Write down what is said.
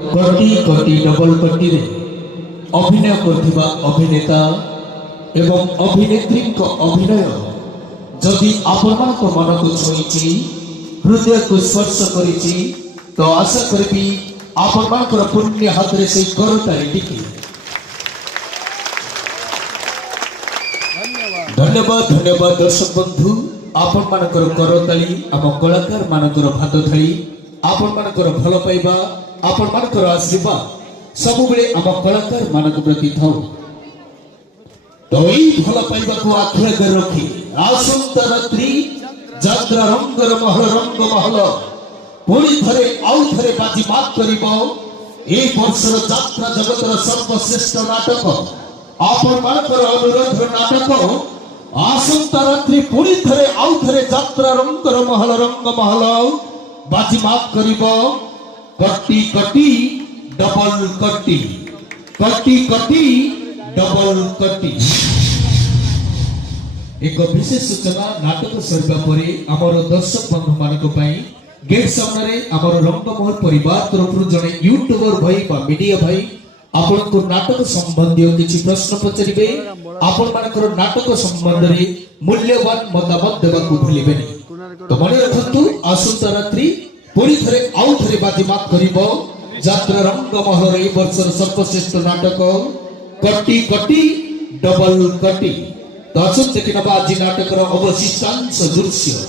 कोटी कोटी डबल कोटी रे अभिनय करथिबा अभिनेता एवं अभिनेत्री अभिनय जदि आपनक मन को छुईची हृदय को स्पर्श करिची तो आशा करबी आपनकर पुण्य हाथ रे से करताली टिकी। धन्यवाद धन्यवाद दर्शक बंधु आपण मानकर करताली आम कलाकार मानकर भात थाली आपण मानकर भल पाइबा आपण मानकर आशीर्वाद सब बेले आम कलाकार मानक प्रति थाउ। तो ई भल पाइबा को आखि आगे रखी आसंता रात्रि जात्रा रंगर महल रंग महल पुणी थरे आउ थरे बाजी मात करिबो। ए वर्षर जात्रा जगतर सर्वश्रेष्ठ नाटक आपण मानकर अनुरोध नाटक आसंता रात्रि पुणी थरे आउ थरे जात्रा रंगर महल रंग महल बाजी मात करिबो। कटी कटी डबल कटी कटी कटी डबल कटी। एक विशेष सूचना नाटक सरबा परे आमर दर्शक बंधु मानक पई गेट सामने आमर रंगमहल परिवार तरफ जने यूट्यूबर भाई बा मीडिया भाई आपण को नाटक संबंधी किछि प्रश्न पचरिबे। आपण मानकर नाटक संबंध रे मूल्यवान मतामत देबा को भूलिबेनी। तो मने रखतु आसंता रात्रि पुरी थरे आउ थरे बाजी मात करिबो जात्रा रंग महल रे वर्षर सर्वश्रेष्ठ नाटक कटी कटी डबल कटी। तो आसन देखिनबा आज नाटकर अवशिष्टांश दृश्य।